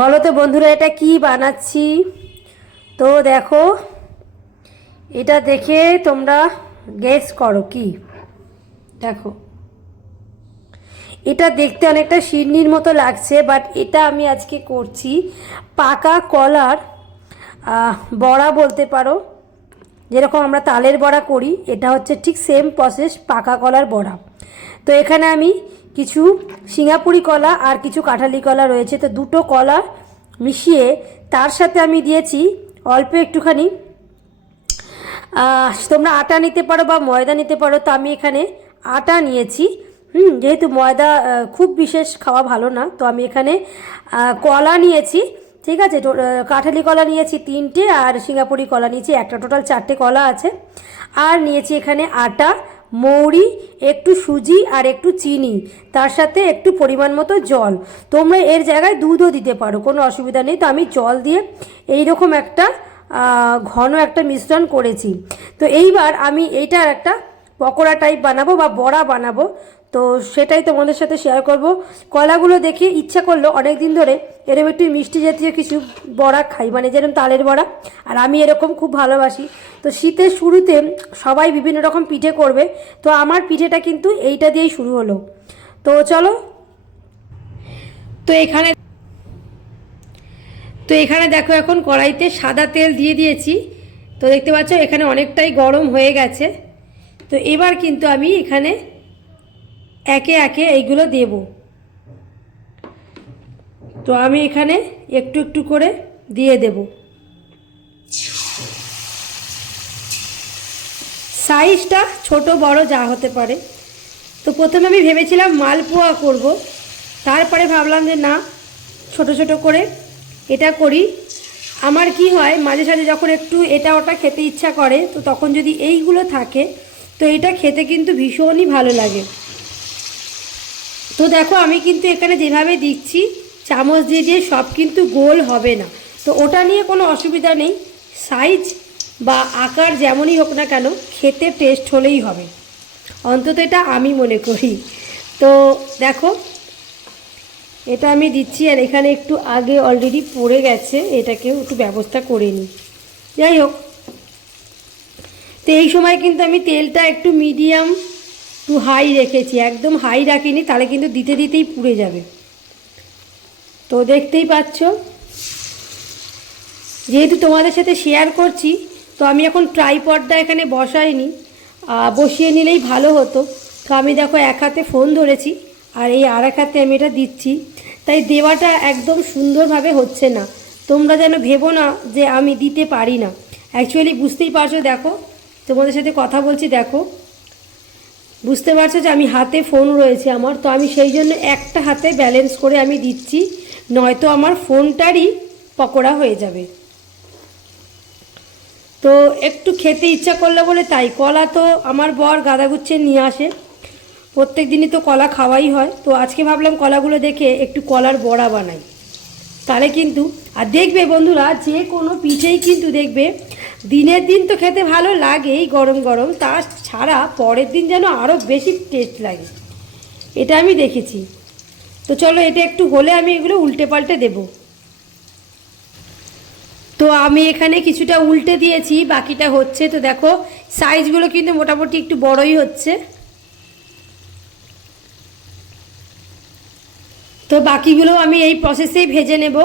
বলো তো বন্ধুরা, এটা কি বানাচ্ছি? তো দেখো, এটা দেখে তোমরা গেস করো কি। দেখো, এটা দেখতে অনেকটা শিরনির মতো লাগছে, বাট এটা আমি আজকে করছি পাকা কলার বড়া বলতে পারো। যেরকম আমরা তালের বড়া করি, এটা হচ্ছে ঠিক সেম প্রসেস, পাকা কলার বড়া। তো এখানে আমি কিছু সিঙ্গাপুরি কলা আর কিছু কাঁঠালি কলা রয়েছে, তো দুটো কলা মিশিয়ে তার সাথে আমি দিয়েছি অল্প একটুখানি, তোমরা আটা নিতে পারো বা ময়দা নিতে পারো। তো আমি এখানে আটা নিয়েছি। যেহেতু ময়দা খুব বিশেষ খাওয়া ভালো না, তো আমি এখানে কলা নিয়েছি। ঠিক আছে, কাঁঠালি কলা নিয়েছি 3টে, আর সিঙ্গাপুরি কলা নিয়েছি একটা, টোটাল 4টে কলা আছে। আর নিয়েছি এখানে আটা, মৌরি, একটু সুজি আর একটু চিনি, তার সাথে একটু পরিমাণ মতো জল। তোমরা এর জায়গায় দুধও দিতে পারো, কোনো অসুবিধা নেই। তো আমি জল দিয়ে এইরকম একটা ঘন একটা মিশ্রণ করেছি। তো এইবার আমি এইটার একটা পকোড়া টাইপ বানাবো বা বড়া বানাবো, তো সেটাই তোমাদের সাথে শেয়ার করব। কলাগুলো দেখে ইচ্ছা করলো অনেক দিন ধরে এরকম একটু মিষ্টি জাতীয় কিছু বড়া খাই, মানে যেরকম তালের বড়া, আর আমি এরকম খুব ভালোবাসি। তো শীতের শুরুতে সবাই বিভিন্ন রকম পিঠে করবে, তো আমার পিঠেটা কিন্তু এইটা দিয়েই শুরু হলো। তো চলো, তো এখানে দেখো, এখন কড়াইতে সাদা তেল দিয়ে দিয়েছি। তো দেখতে পাচ্ছ এখানে অনেকটাই গরম হয়ে গেছে। তো এবার কিন্তু আমি এখানে একে একে এইগুলো দেব। তো আমি এখানে একটু একটু করে দিয়ে দেব। সাইজটা ছোট বড় যা হতে পারে। তো প্রথমে আমি ভেবেছিলাম মালপোয়া করব, তারপরে ভাবলাম যে না, ছোট ছোট করে এটা করি। আমার কি হয়, মাঝে সাঝে যখন একটু এটা ওটা খেতে ইচ্ছা করে, তো তখন যদি এইগুলো থাকে, তো এটা খেতে কিন্তু ভীষণই ভালো লাগে। তো দেখো, আমি কিন্তু এখানে যেভাবে দিচ্ছি চামচ দিয়ে দিয়ে সব কিন্তু গোল হবে না, তো ওটা নিয়ে কোনো অসুবিধা নেই। সাইজ বা আকার যেমনই হোক না কেন, খেতে টেস্ট হলেই হবে, অন্তত এটা আমি মনে করি। তো দেখো, এটা আমি দিচ্ছি, আর এখানে একটু আগে অলরেডি পড়ে গেছে, এটাকেও একটু ব্যবস্থা করে নিই। যাই হোক, তো এই সময় কিন্তু আমি তেলটা একটু মিডিয়াম টু হাই রেখেছি, একদম হাই রাখিনি, তাহলে কিন্তু দিতে দিতেই পুড়ে যাবে। তো দেখতেই পাচ্ছ, যেহেতু তোমাদের সাথে শেয়ার করছি, তো আমি এখন ট্রাইপডটা এখানে বসাইনি, বসিয়ে নিলেই ভালো হতো। তো আমি দেখো এক হাতে ফোন ধরেছি, আর এই আর এক হাতে আমি এটা দিচ্ছি, তাই দেওয়াটা একদম সুন্দরভাবে হচ্ছে না। তোমরা যেন ভেবো না যে আমি দিতে পারি না, অ্যাকচুয়ালি বুঝতেই পারছো। দেখো, তোমাদের সাথে কথা বলছি, দেখো বুঝতে পারছো যে আমি হাতে ফোন রয়েছে আমার, তো আমি সেই জন্য একটা হাতে ব্যালেন্স করে আমি দিচ্ছি, নয়তো আমার ফোনটারই পকোড়া হয়ে যাবে। তো একটু খেতে ইচ্ছা করলো বলে তাই, কলা তো আমার বর গাদাগুচ্ছে নিয়ে আসে, প্রত্যেক দিনই তো কলা খাওয়াই হয়। তো আজকে ভাবলাম কলাগুলো দেখে একটু কলার বড়া বানাই, তাহলে কিন্তু। আর দেখবে বন্ধুরা, যে কোনো পিঠেই কিন্তু দেখবে দিনের দিন তো খেতে ভালো লাগেই গরম গরম, তা ছাড়া পরের দিন যেন আরও বেশি টেস্ট লাগে, এটা আমি দেখেছি। তো চলো, এটা একটু হলে আমি এগুলো উল্টে পাল্টে দেবো। তো আমি এখানে কিছুটা উল্টে দিয়েছি, বাকিটা হচ্ছে। তো দেখো, সাইজগুলো কিন্তু মোটামুটি একটু বড়ই হচ্ছে। তো বাকিগুলো আমি এই প্রসেসেই ভেজে নেব।